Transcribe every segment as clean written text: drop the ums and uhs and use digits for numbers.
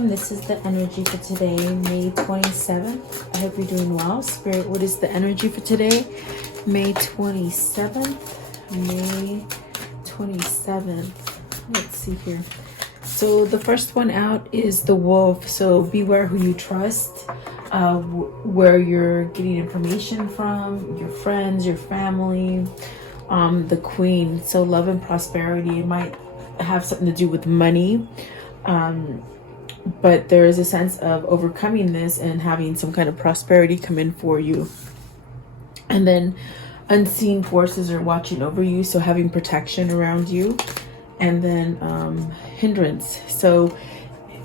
everyone, this is the energy for today, May 27th. I hope you're doing well. Spirit, what is the energy for today, May 27th? May 27th. Let's see here. So the first one out is the wolf. So beware who you trust, where you're getting information from, your friends, your family. The queen, so love and prosperity. It might have something to do with money, but there is a sense of overcoming this and having some kind of prosperity come in for you. And then unseen forces are watching over you, so having protection around you. And then hindrance. So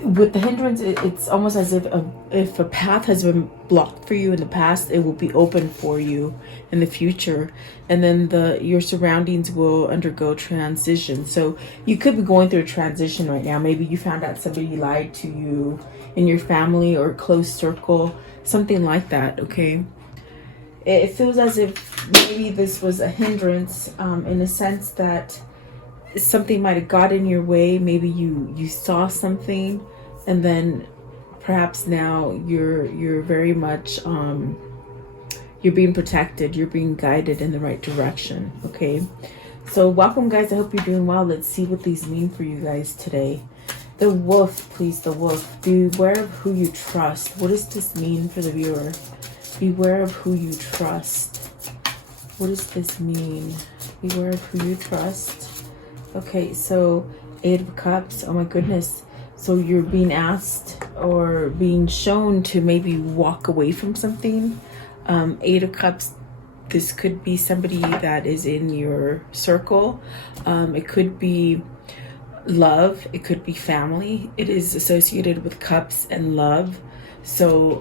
with the hindrance, it's almost as if a path has been blocked for you in the past, it will be open for you in the future. And then your surroundings will undergo transition. So you could be going through a transition right now. Maybe you found out somebody lied to you in your family or close circle, something like that. Okay, it feels as if maybe this was a hindrance, in the sense that something might have got in your way. Maybe you saw something, and then perhaps now you're very much you're being protected, you're being guided in the right direction. Okay, so welcome guys, I hope you're doing well. Let's see what these mean for you guys today. The wolf, please. The wolf. Beware of who you trust. What does this mean for the viewer? Beware of who you trust. What does this mean? Beware of who you trust. Okay, so Eight of Cups. Oh my goodness. So you're being asked or being shown to maybe walk away from something. Eight of Cups, this could be somebody that is in your circle. It could be love. It could be family. It is associated with cups and love. So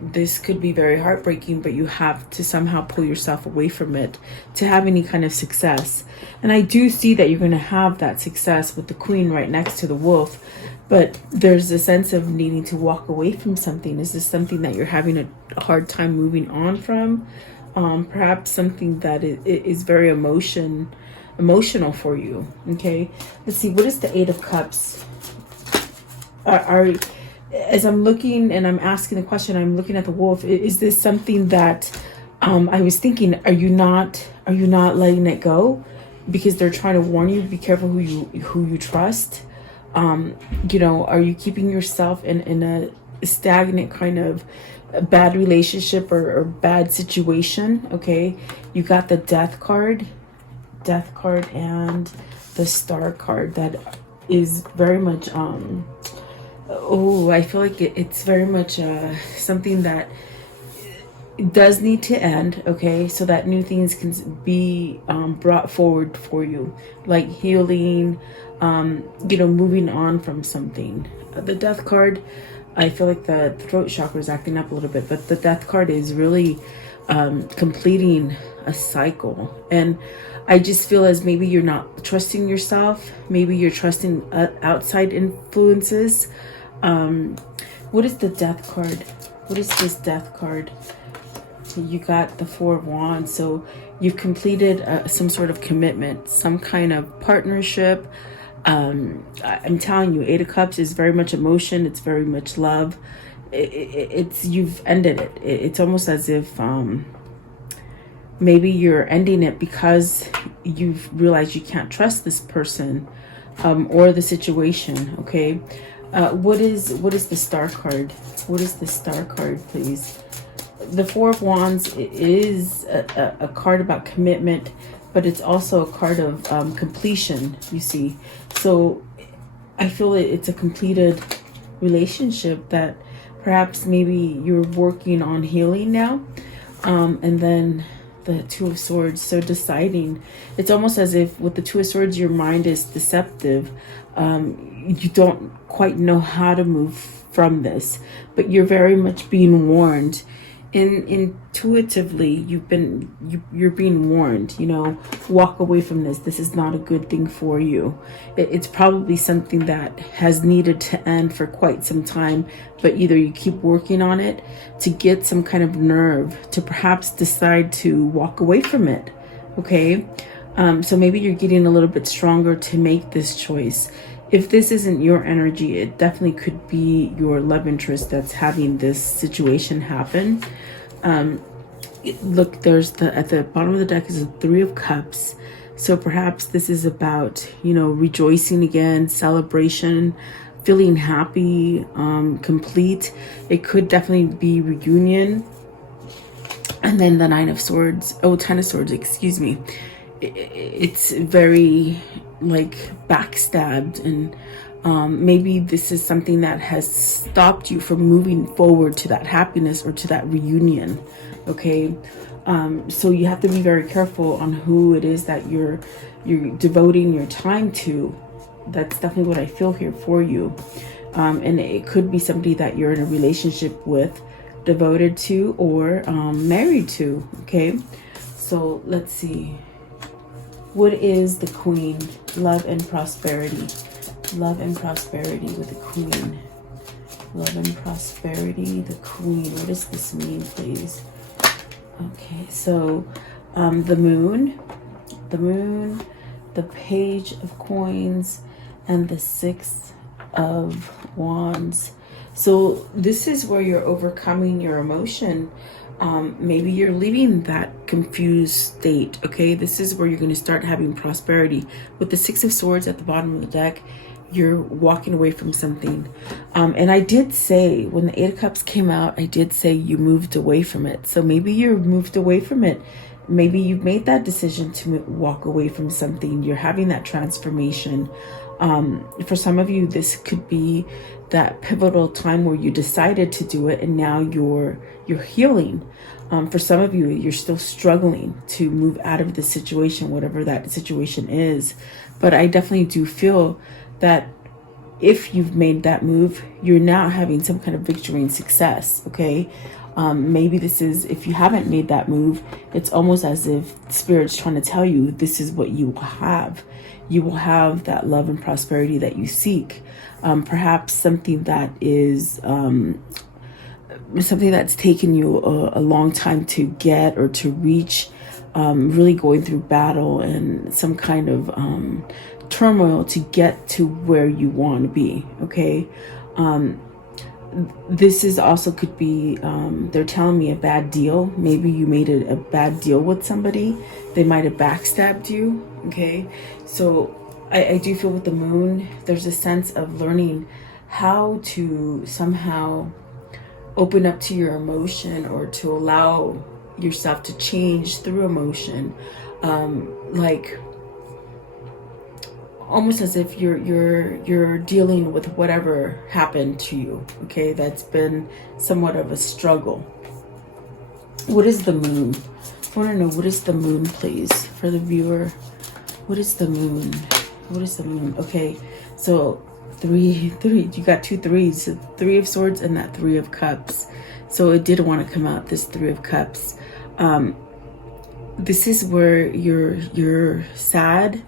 this could be very heartbreaking, but you have to somehow pull yourself away from it to have any kind of success. And I do see that you're going to have that success with the queen right next to the wolf, but there's a sense of needing to walk away from something. Is this something that you're having a hard time moving on from? Perhaps something that is very emotional for you. Okay, let's see. What is the Eight of Cups? As I'm looking and I'm asking the question, I'm looking at the wolf. Is this something that I was thinking, are you not letting it go because they're trying to warn you? Be careful who you trust. Are you keeping yourself in a stagnant kind of bad relationship or bad situation? Okay, you got the Death card and the Star card. That is very much I feel like it's very much something that does need to end, okay, so that new things can be brought forward for you, like healing, moving on from something. The Death card, I feel like the throat chakra is acting up a little bit, but the Death card is really completing a cycle. And I just feel as maybe you're not trusting yourself, maybe you're trusting outside influences. What is the Death card? What is this Death card? You got the Four of Wands. So you've completed some sort of commitment, some kind of partnership. I'm telling you, Eight of Cups is very much emotion. It's very much love. It's you've ended it. It's almost as if maybe you're ending it because you've realized you can't trust this person or the situation. Okay. What is the Star card? What is the Star card, please? The Four of Wands is a card about commitment, but it's also a card of completion, you see. So I feel it's a completed relationship that perhaps maybe you're working on healing now. And then the Two of Swords, so deciding. It's almost as if with the Two of Swords, your mind is deceptive. You don't quite know how to move from this, but you're very much being warned. Intuitively, you're being warned, walk away from this. This is not a good thing for you. It's probably something that has needed to end for quite some time, but either you keep working on it to get some kind of nerve to perhaps decide to walk away from it. Okay. So maybe you're getting a little bit stronger to make this choice. if this isn't your energy, it definitely could be your love interest that's having this situation happen. Look, there's at the bottom of the deck is a 3 of Cups. So perhaps this is about, you know, rejoicing again, celebration, feeling happy, complete. It could definitely be reunion. And then the 9 of Swords, 10 of Swords, excuse me. It's very like backstabbed, and maybe this is something that has stopped you from moving forward to that happiness or to that reunion. Okay, so you have to be very careful on who it is that you're devoting your time to. That's definitely what I feel here for you. And it could be somebody that you're in a relationship with, devoted to, or married to. Okay, so let's see. What is the Queen? Love and prosperity. Love and prosperity with the Queen. Love and prosperity, the Queen. What does this mean, please? Okay, so the Moon, the Page of Coins, and the 6 of Wands. So this is where you're overcoming your emotion. Maybe you're leaving that confused state. Okay, this is where you're going to start having prosperity. With the 6 of Swords at the bottom of the deck, you're walking away from something. And I did say, when the 8 of Cups came out, I did say you moved away from it. So maybe you're moved away from it. Maybe you've made that decision to walk away from something. You're having that transformation. For some of you, this could be that pivotal time where you decided to do it, and now you're healing. For some of you, you're still struggling to move out of the situation, whatever that situation is. But I definitely do feel that if you've made that move, you're now having some kind of victory and success. Okay, maybe this is, if you haven't made that move, it's almost as if Spirit's trying to tell you this is what you will have. You will have that love and prosperity that you seek. Perhaps something that is something that's taken you a long time to get or to reach, really going through battle and some kind of turmoil to get to where you want to be. Okay, this is also could be they're telling me a bad deal. Maybe you made a bad deal with somebody. They might have backstabbed you. Okay, so I do feel with the Moon, there's a sense of learning how to somehow open up to your emotion, or to allow yourself to change through emotion, like almost as if you're dealing with whatever happened to you. Okay, that's been somewhat of a struggle. What is the Moon? I want to know, what is the Moon, please, for the viewer? What is the Moon? What is the Moon? Okay, so three, you got 2 3s, so 3 of Swords and that 3 of Cups. So it did want to come out, this 3 of Cups. This is where you're sad,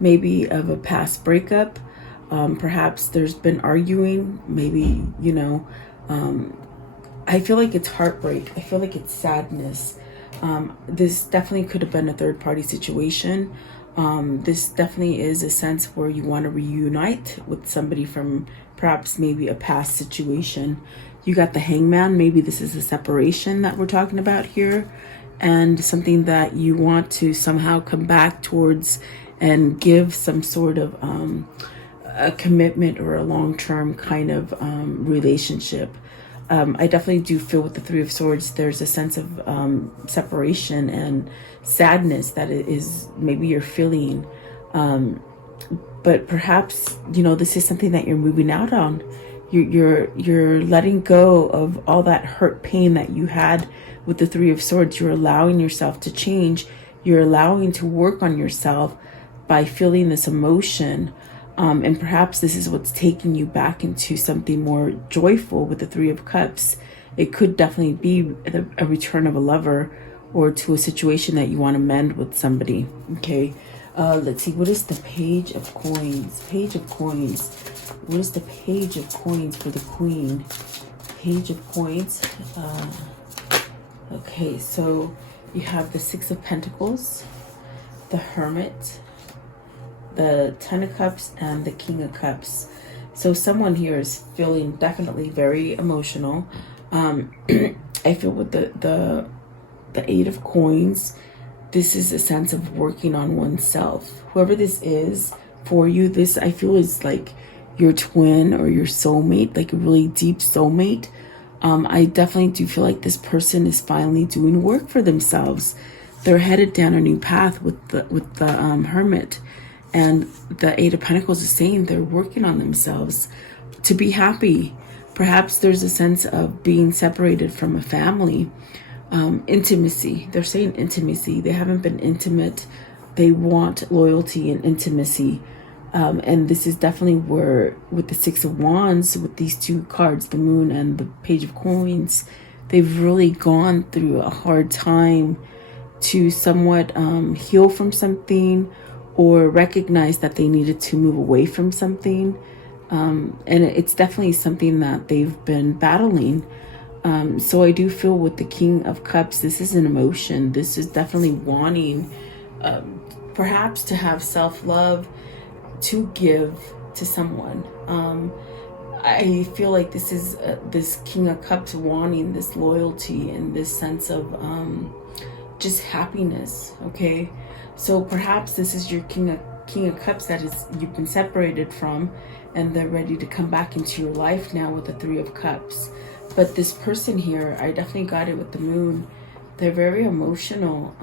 maybe of a past breakup. Perhaps there's been arguing, maybe, you know, I feel like it's heartbreak. I feel like it's sadness. This definitely could have been a third-party situation. This definitely is a sense where you want to reunite with somebody from perhaps maybe a past situation. You got the Hangman. Maybe this is a separation that we're talking about here, and something that you want to somehow come back towards and give some sort of a commitment or a long-term kind of relationship. I definitely do feel with the 3 of Swords, there's a sense of separation and sadness that is maybe you're feeling. But perhaps, you know, this is something that you're moving out on. You're letting go of all that hurt, pain that you had with the 3 of Swords. You're allowing yourself to change. You're allowing to work on yourself by feeling this emotion. And perhaps this is what's taking you back into something more joyful with the 3 of Cups. It could definitely be a return of a lover, or to a situation that you want to mend with somebody. Okay, let's see. What is the Page of Coins? Page of Coins. What is the Page of Coins for the Queen? Page of Coins. Okay, so you have the 6 of Pentacles, the Hermit, the Ten of Cups and the King of Cups. So someone here is feeling definitely very emotional. I feel with the Eight of Coins, this is a sense of working on oneself. Whoever this is for you, this I feel is like your twin or your soulmate, like a really deep soulmate. I definitely do feel like this person is finally doing work for themselves. They're headed down a new path with the Hermit, and the Eight of Pentacles is saying they're working on themselves to be happy. Perhaps there's a sense of being separated from a family. Intimacy. They're saying intimacy. They haven't been intimate. They want loyalty and intimacy. And this is definitely where, with the Six of Wands, with these two cards, the Moon and the Page of Coins, they've really gone through a hard time to somewhat heal from something, or recognize that they needed to move away from something. And it's definitely something that they've been battling. So I do feel with the King of Cups, this is an emotion. This is definitely wanting perhaps to have self-love, to give to someone. I feel like this is this King of Cups wanting this loyalty and this sense of just happiness. Okay, so perhaps this is your King of Cups that is you've been separated from, and they're ready to come back into your life now with the Three of Cups. But this person here, I definitely got it with the Moon. They're very emotional.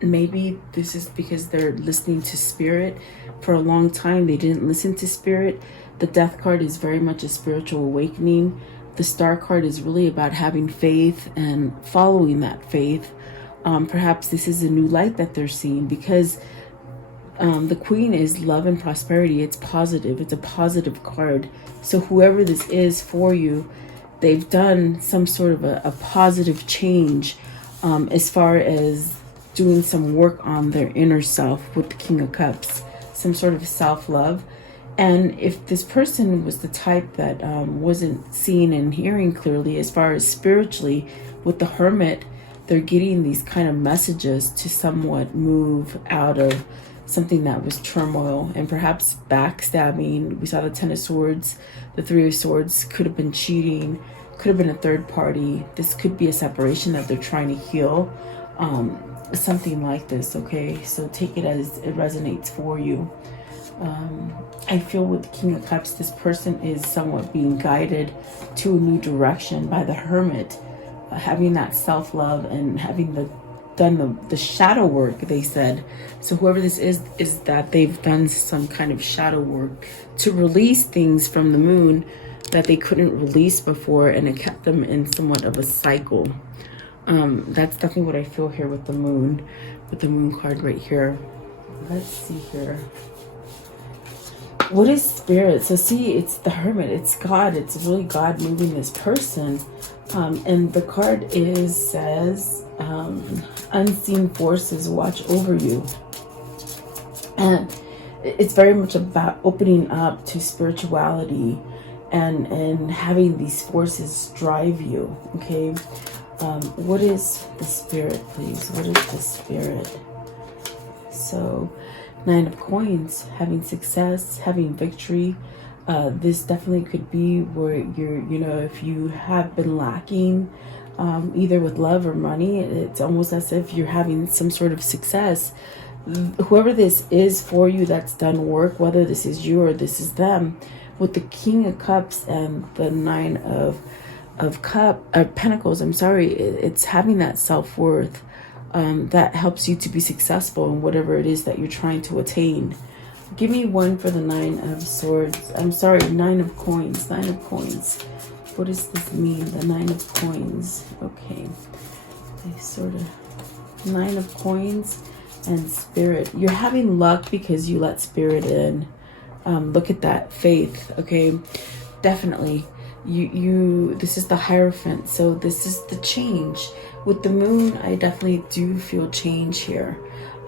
Maybe this is because they're listening to Spirit. For a long time, they didn't listen to Spirit. The Death card is very much a spiritual awakening. The Star card is really about having faith and following that faith. Perhaps this is a new light that they're seeing, because the Queen is love and prosperity. It's positive. It's a positive card. So whoever this is for you, they've done some sort of a positive change as far as doing some work on their inner self with the King of Cups, some sort of self-love. And if this person was the type that wasn't seeing and hearing clearly as far as spiritually, with the Hermit, they're getting these kind of messages to somewhat move out of something that was turmoil and perhaps backstabbing. We saw the Ten of Swords, the Three of Swords, could have been cheating, could have been a third party. This could be a separation that they're trying to heal, something like this. Okay, so take it as it resonates for you. I feel with the King of Cups, this person is somewhat being guided to a new direction by the Hermit, having that self-love and having done the shadow work, they said. So whoever this is that they've done some kind of shadow work to release things from the Moon that they couldn't release before, and it kept them in somewhat of a cycle. That's definitely what I feel here with the Moon card right here. Let's see here. What is Spirit? So see, it's the Hermit. It's God. It's really God moving this person. And the card says, unseen forces watch over you. And it's very much about opening up to spirituality and having these forces drive you. Okay. What is the Spirit, please? What is the Spirit? So, Nine of Coins, having success, having victory. This definitely could be where you're, if you have been lacking, either with love or money, it's almost as if you're having some sort of success. Whoever this is for you that's done work, whether this is you or this is them, with the King of Cups and the Nine of Pentacles, I'm sorry, it's having that self-worth that helps you to be successful in whatever it is that you're trying to attain. Give me one for the Nine of Swords. I'm sorry, Nine of Coins. Nine of Coins. What does this mean? The Nine of Coins. Okay. I sort of... Nine of Coins and Spirit. You're having luck because you let Spirit in. Look at that. Faith. Okay. Definitely. This is the Hierophant. So this is the change. With the Moon, I definitely do feel change here.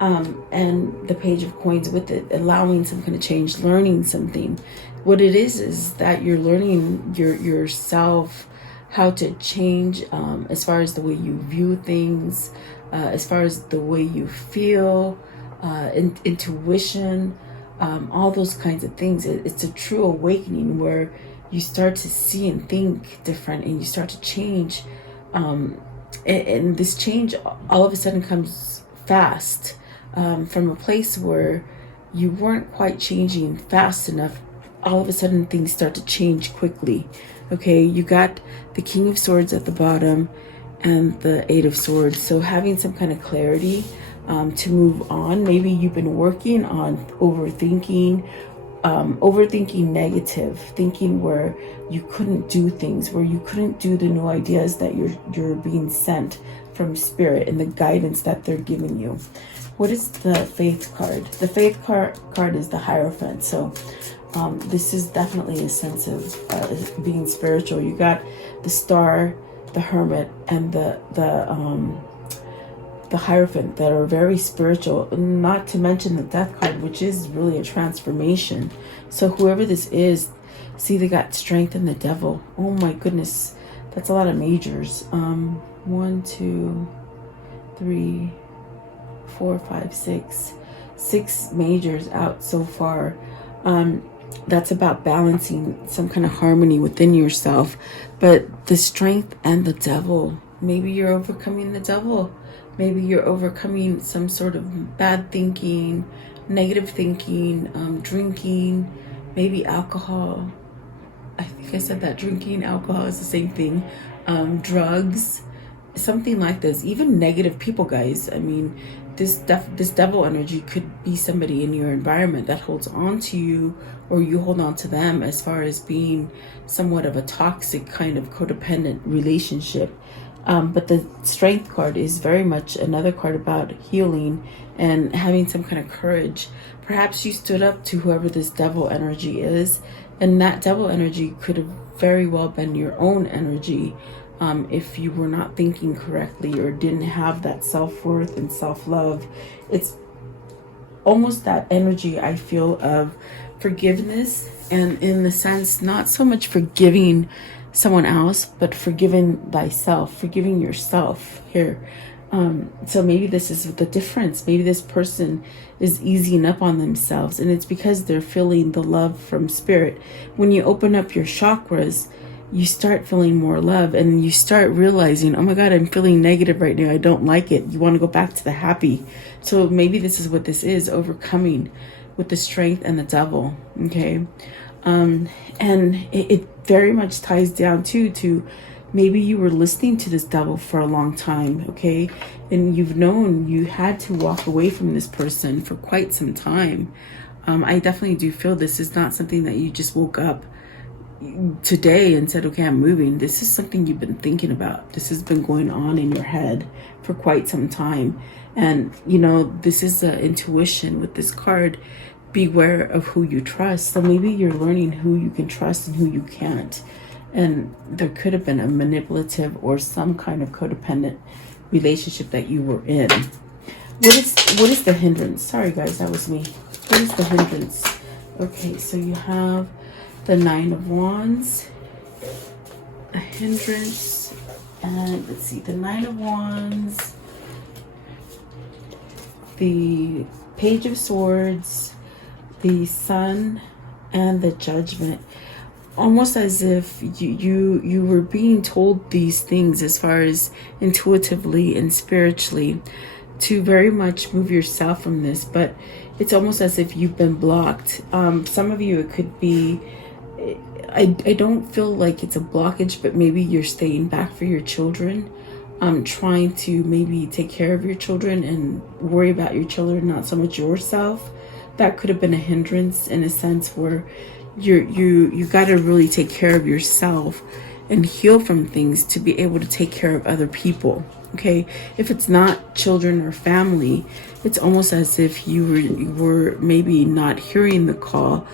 And the Page of Coins with it, allowing some kind of change, learning something. What it is that you're learning yourself how to change as far as the way you view things, as far as the way you feel, intuition. all those kinds of things. It's a true awakening where you start to see and think different, and you start to change. And this change all of a sudden comes fast, from a place where you weren't quite changing fast enough. All of a sudden things start to change quickly. Okay, you got the King of Swords at the bottom and the Eight of Swords. So having some kind of clarity to move on. Maybe you've been working on overthinking negative thinking, where you couldn't do things, where you couldn't do the new ideas that you're being sent from spirit and the guidance that they're giving you. What is the Faith card? The Faith card is the Hierophant. So this is definitely a sense of being spiritual. You got the Star, the Hermit, and the Hierophant that are very spiritual, not to mention the Death card, which is really a transformation. So whoever this is, see, they got Strength and the Devil. Oh my goodness, that's a lot of majors. 1, 2, 3, 4, 5, 6 majors out so far. That's about balancing some kind of harmony within yourself. But the Strength and the Devil, maybe you're overcoming the devil. Maybe you're overcoming some sort of bad thinking, negative thinking, drinking, maybe alcohol. I think I said that. Drinking, alcohol is the same thing. Drugs, something like this. Even negative people, guys. I mean, this devil energy could be somebody in your environment that holds on to you, or you hold on to them, as far as being somewhat of a toxic kind of codependent relationship. But the Strength card is very much another card about healing and having some kind of courage. Perhaps you stood up to whoever this devil energy is, and that devil energy could have very well been your own energy, if you were not thinking correctly or didn't have that self-worth and self-love. It's almost that energy, I feel, of forgiveness, and in the sense, not so much forgiving someone else, but forgiving thyself, forgiving yourself here. So maybe this is the difference. Maybe this person is easing up on themselves, and it's because they're feeling the love from spirit. When you open up your chakras, you start feeling more love, and you start realizing, oh my God, I'm feeling negative right now. I don't like it. You want to go back to the happy. So maybe this is what this is, overcoming with the Strength and the Devil. Okay. And it very much ties down to maybe you were listening to this devil for a long time, okay? And you've known you had to walk away from this person for quite some time. I definitely do feel this is not something that you just woke up today and said, okay, I'm moving. This is something you've been thinking about. This has been going on in your head for quite some time. And, you know, this is an intuition with this card. Beware of who you trust. So maybe you're learning who you can trust and who you can't. And there could have been a manipulative or some kind of codependent relationship that you were in. What is the hindrance? Sorry guys, that was me. What is the hindrance? Okay, so you have the Nine of Wands, a hindrance, and let's see, the Nine of Wands, the Page of Swords, the Sun, and the Judgment. Almost as if you were being told these things, as far as intuitively and spiritually, to very much move yourself from this, but it's almost as if you've been blocked. Some of you, it could be, I don't feel like it's a blockage, but maybe you're staying back for your children, trying to maybe take care of your children and worry about your children, not so much yourself. That could have been a hindrance, in a sense where you got to really take care of yourself and heal from things to be able to take care of other people. Okay, if it's not children or family, it's almost as if you were maybe not hearing the call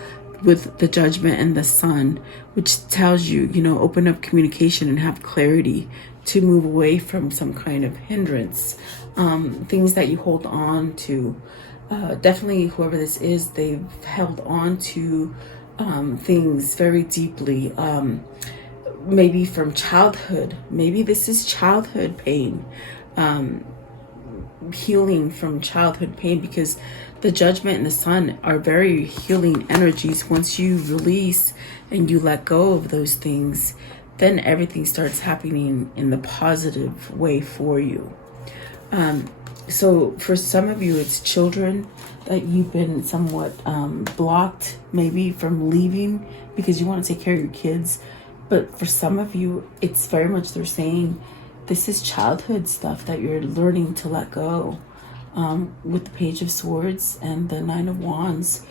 with the Judgment and the Sun, which tells you, you know, open up communication and have clarity to move away from some kind of hindrance, things that you hold on to. Definitely whoever this is, they've held on to things very deeply, maybe from childhood. Maybe this is childhood pain. healing from childhood pain, because the Judgment and the Sun are very healing energies. Once you release and you let go of those things, then everything starts happening in the positive way for you. So for some of you, it's children that you've been somewhat blocked maybe from leaving because you want to take care of your kids. But for some of you, it's very much they're saying this is childhood stuff that you're learning to let go, with the Page of Swords and the Nine of Wands.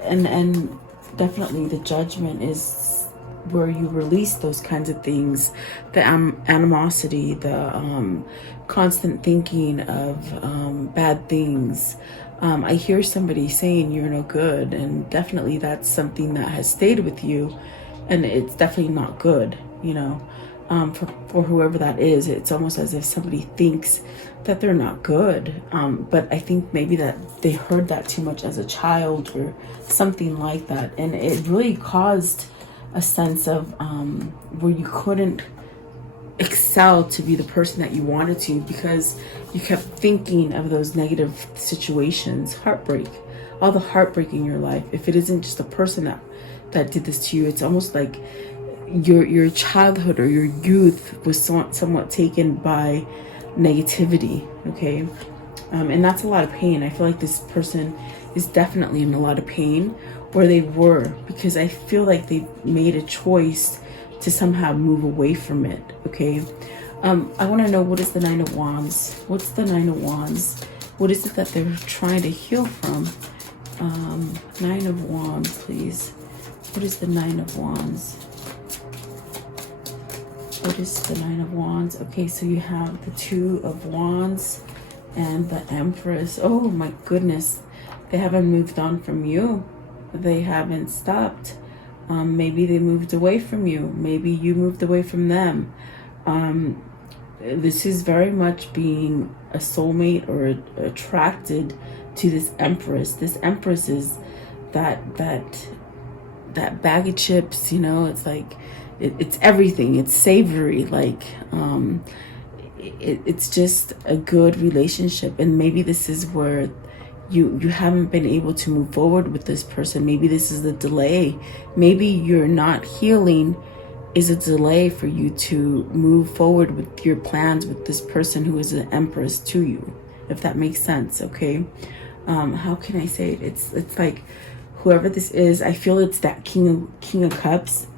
And definitely the Judgment is where you release those kinds of things, the animosity, the constant thinking of bad things. I hear somebody saying you're no good, and definitely that's something that has stayed with you, and it's definitely not good, you know. For whoever that is, it's almost as if somebody thinks that they're not good. But I think maybe that they heard that too much as a child or something like that, and it really caused a sense of where you couldn't excel to be the person that you wanted to, because you kept thinking of those negative situations, heartbreak, all the heartbreak in your life. If it isn't just a person that did this to you, it's almost like your childhood or your youth was somewhat taken by negativity. Okay. And that's a lot of pain. I feel like this person is definitely in a lot of pain, where they were, because I feel like they made a choice to somehow move away from it. Okay. I want to know, what is the Nine of Wands? What's the Nine of Wands? What is it that they're trying to heal from? Nine of Wands, please. What is the Nine of Wands? What is the Nine of Wands? Okay, so you have the Two of Wands and the Empress. Oh my goodness. They haven't moved on from you. They haven't stopped. Maybe they moved away from you. Maybe you moved away from them. This is very much being a soulmate or attracted to this Empress. This Empress is that bag of chips, you know. It's like it's everything. It's savory. Like it's just a good relationship. And maybe this is where you haven't been able to move forward with this person. Maybe this is a delay. Maybe you're not healing is a delay for you to move forward with your plans with this person who is an Empress to you, if that makes sense. Okay. How can I say it? It's like whoever this is, I feel it's that King of Cups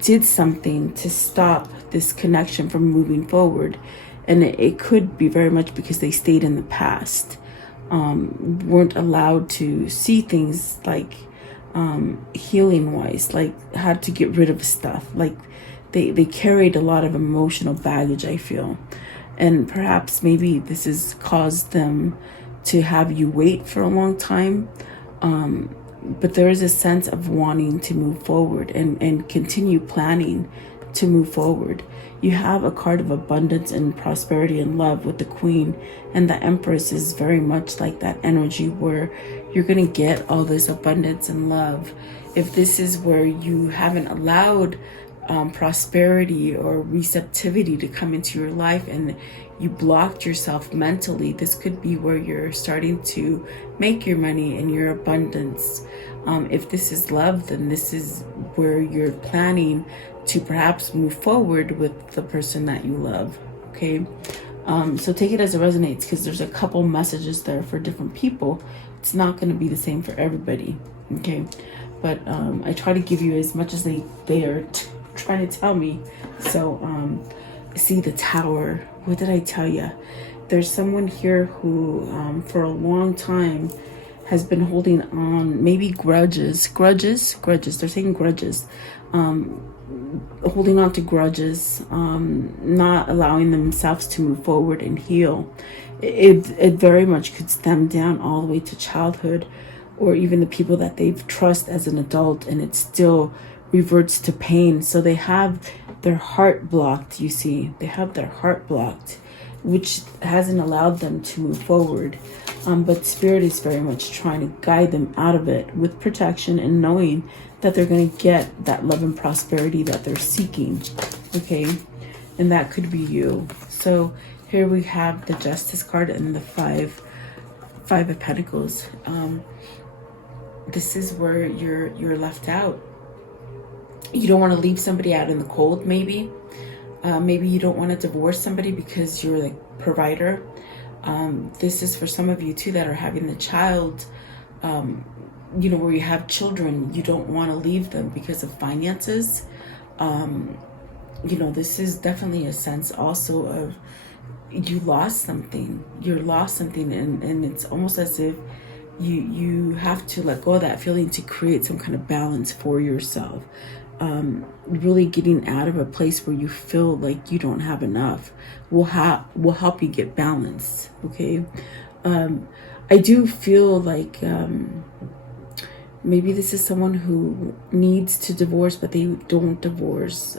did something to stop this connection from moving forward. And it could be very much because they stayed in the past. Weren't allowed to see things like healing wise, like had to get rid of stuff. Like they carried a lot of emotional baggage, I feel. And perhaps maybe this has caused them to have you wait for a long time. But there is a sense of wanting to move forward and continue planning to move forward. You have a card of abundance and prosperity and love with the Queen, and the Empress is very much like that energy where you're going to get all this abundance and love. If this is where you haven't allowed prosperity or receptivity to come into your life and you blocked yourself mentally, this could be where you're starting to make your money and your abundance. If this is love, then this is where you're planning to perhaps move forward with the person that you love. Okay. So take it as it resonates, because there's a couple messages there for different people. It's not going to be the same for everybody. Okay. But I try to give you as much as they are trying to tell me. So see the Tower. What did I tell you? There's someone here who for a long time has been holding on, maybe grudges. They're saying grudges. Holding on to grudges, not allowing themselves to move forward and heal. It very much could stem down all the way to childhood, or even the people that they've trusted as an adult, and it still reverts to pain. So they have their heart blocked, you see. They have their heart blocked, which hasn't allowed them to move forward. But Spirit is very much trying to guide them out of it with protection and knowing that they're going to get that love and prosperity that they're seeking. Okay. And that could be you. So Here we have the Justice card and the Five of Pentacles. This is where you're left out. You don't want to leave somebody out in the cold, maybe. Maybe you don't want to divorce somebody because you're the provider. This is for some of you too that are having the child, you know, where you have children. You don't want to leave them because of finances. You know, this is definitely a sense also of you lost something. You're lost something, and it's almost as if you have to let go of that feeling to create some kind of balance for yourself. Really getting out of a place where you feel like you don't have enough will help you get balance. Okay. I do feel like maybe this is someone who needs to divorce, but they don't divorce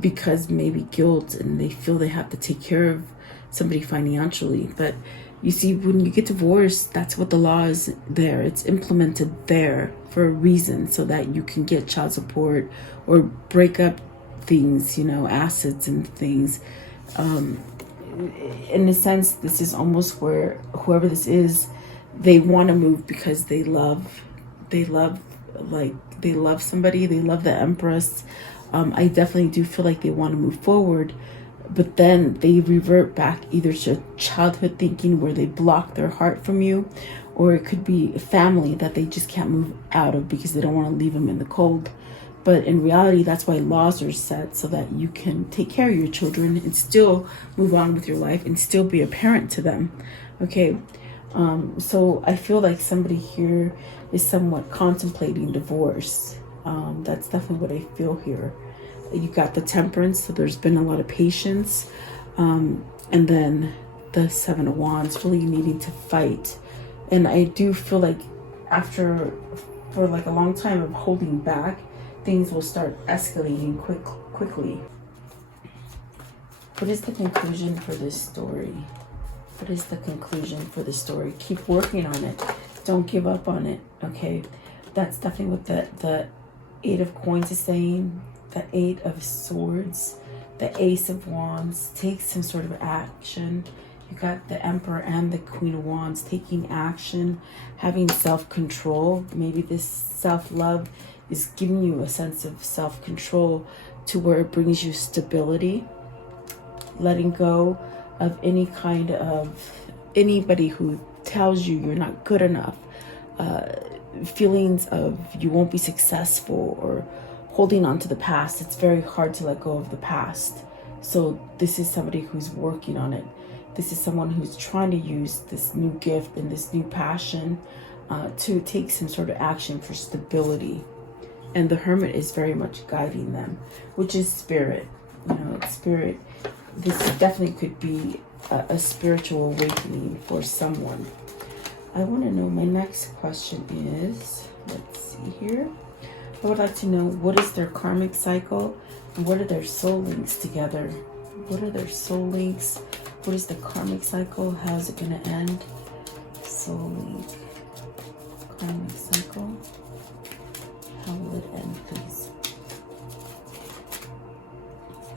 because maybe guilt, and they feel they have to take care of somebody financially. But you see, when you get divorced, that's what the law is there. It's implemented there for a reason, so that you can get child support or break up things, you know, assets and things. In a sense, this is almost where whoever this is, they want to move because they love somebody. They love the Empress. I definitely do feel like they want to move forward, but then they revert back either to childhood thinking where they block their heart from you, or it could be a family that they just can't move out of because they don't want to leave them in the cold. But in reality, that's why laws are set, so that you can take care of your children and still move on with your life and still be a parent to them. Okay. So I feel like somebody here is somewhat contemplating divorce. That's definitely what I feel here. You got the Temperance, so there's been a lot of patience. And then the Seven of Wands, really needing to fight. And I do feel like for like a long time of holding back, things will start escalating quickly. What is the conclusion for this story? What is the conclusion for the story? Keep working on it. Don't give up on it, okay? That's definitely what the Eight of Coins is saying. The Eight of Swords, the Ace of Wands. Take some sort of action. You got the Emperor and the Queen of Wands taking action, having self-control. Maybe this self-love is giving you a sense of self-control to where it brings you stability. Letting go of any kind of anybody who tells you you're not good enough, feelings of you won't be successful, or holding on to the past. It's very hard to let go of the past. So this is somebody who's working on it. This is someone who's trying to use this new gift and this new passion to take some sort of action for stability. And the Hermit is very much guiding them, which is spirit. You know, it's spirit. This definitely could be a spiritual awakening for someone. I want to know, my next question is, let's see here. I would like to know, what is their karmic cycle and what are their soul links together? What are their soul links? What is the karmic cycle? How is it going to end? Soul link. Karmic cycle. How will it end, please?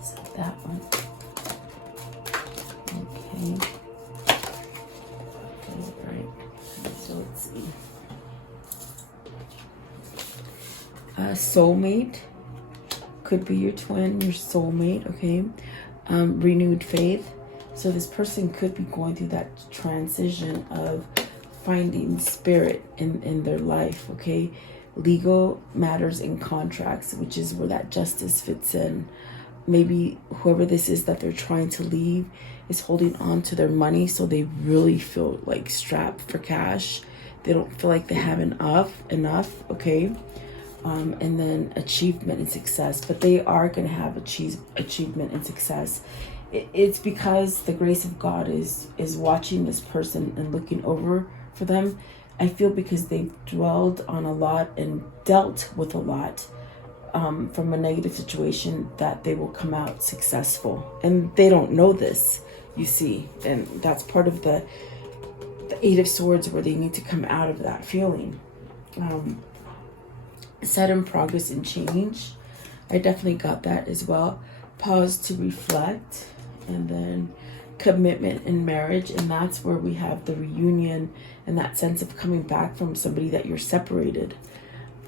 So that one. Okay. Okay, right. So let's see. Soulmate. Could be your twin, your soulmate, okay? Renewed faith. So this person could be going through that transition of finding spirit in their life, okay? Legal matters and contracts, which is where that justice fits in. Maybe whoever this is that they're trying to leave is holding on to their money, so they really feel like strapped for cash. They don't feel like they have enough, okay? And then achievement and success, but they are going to have achievement and success. It's because the grace of God is watching this person and looking over for them. I feel because they've dwelled on a lot and dealt with a lot from a negative situation, that they will come out successful. And they don't know this, you see. And that's part of the Eight of Swords, where they need to come out of that feeling. Sudden progress and change. I definitely got that as well. Pause to reflect and then commitment in marriage, and that's where we have the reunion and that sense of coming back from somebody that you're separated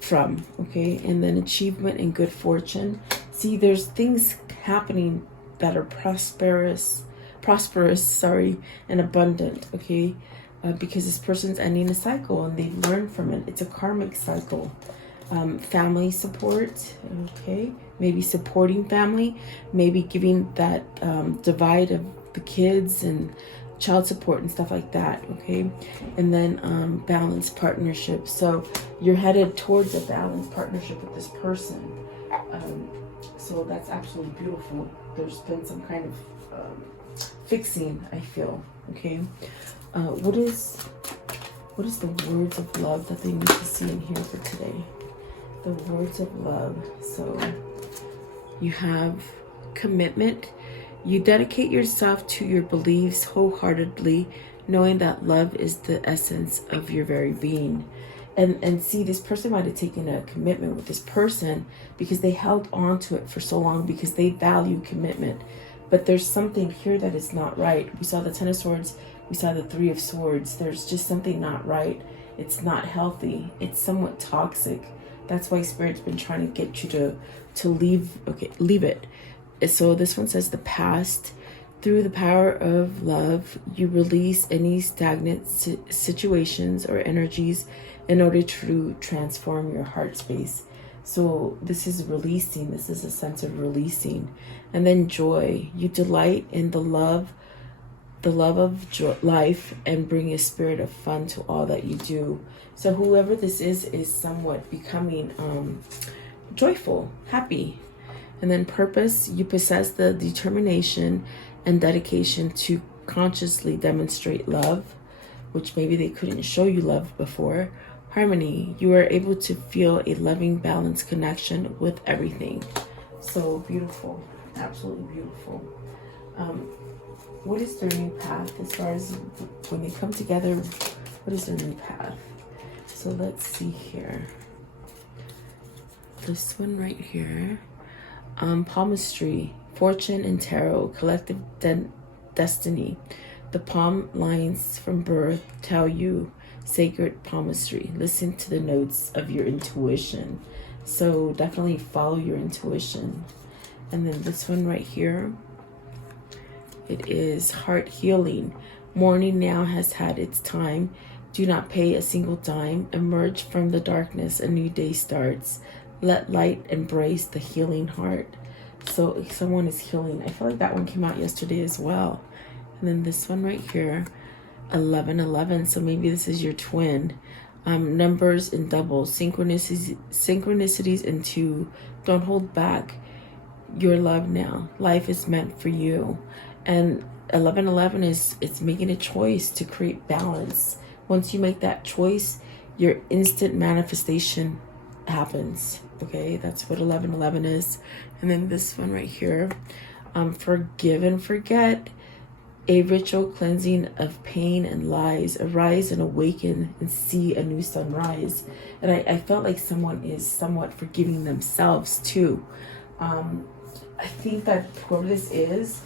from. Okay, and then achievement and good fortune. See, there's things happening that are prosperous, and abundant. Okay, because this person's ending a cycle and they've learned from it. It's a karmic cycle. Family support. Okay, maybe supporting family, maybe giving that divide of the kids and child support and stuff like that. Okay, and then balanced partnership. So you're headed towards a balanced partnership with this person. So that's absolutely beautiful. There's been some kind of fixing, I feel. Okay, what is the words of love that they need to see in here for today? The words of love. So you have commitment. You dedicate yourself to your beliefs wholeheartedly, knowing that love is the essence of your very being. And see, this person might have taken a commitment with this person because they held on to it for so long because they value commitment. But there's something here that is not right. We saw the Ten of Swords. We saw the Three of Swords. There's just something not right. It's not healthy. It's somewhat toxic. That's why Spirit's been trying to get you to leave. Okay, leave it. So this one says the past. Through the power of love, you release any stagnant situations or energies in order to transform your heart space. So this is releasing. This is a sense of releasing. And then joy. You delight in the love of life and bring a spirit of fun to all that you do. So whoever this is somewhat becoming joyful, happy. And then purpose. You possess the determination and dedication to consciously demonstrate love, which maybe they couldn't show you love before. Harmony. You are able to feel a loving, balanced connection with everything. So beautiful. Absolutely beautiful. What is their new path as far as when they come together? What is their new path? So let's see here. This one right here. Palmistry, fortune and tarot, collective destiny. The palm lines from birth tell you sacred palmistry. Listen to the notes of your intuition. So definitely follow your intuition. And then this one right here. It is heart healing. Morning now has had its time. Do not pay a single dime. Emerge from the darkness. A new day starts. Let light embrace the healing heart. So if someone is healing, I feel like that one came out yesterday as well. And then this one right here, 1111. So maybe this is your twin. Numbers in doubles, synchronicities in two. Don't hold back your love now. Life is meant for you. And 1111 is it's making a choice to create balance. Once you make that choice, your instant manifestation happens. Okay, that's what 1111 is. And then this one right here, forgive and forget. A ritual cleansing of pain and lies. Arise and awaken and see a new sunrise. And I felt like someone is somewhat forgiving themselves too. I think that whoever this is,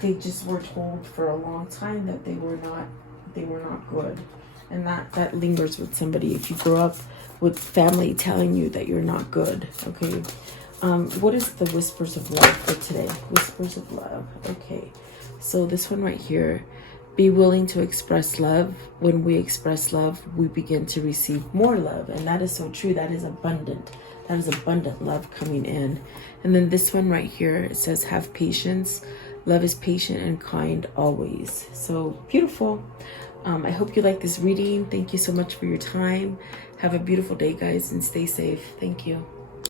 they just were told for a long time that they were not good. And that lingers with somebody if you grow up with family telling you that you're not good. Okay. What is the whispers of love for today? Whispers of love. Okay. So this one right here, be willing to express love. When we express love, we begin to receive more love. And that is so true. That is abundant. That is abundant love coming in. And then this one right here, it says, have patience. Love is patient and kind always. So beautiful. I hope you like this reading. Thank you so much for your time. Have a beautiful day, guys, and stay safe. Thank you.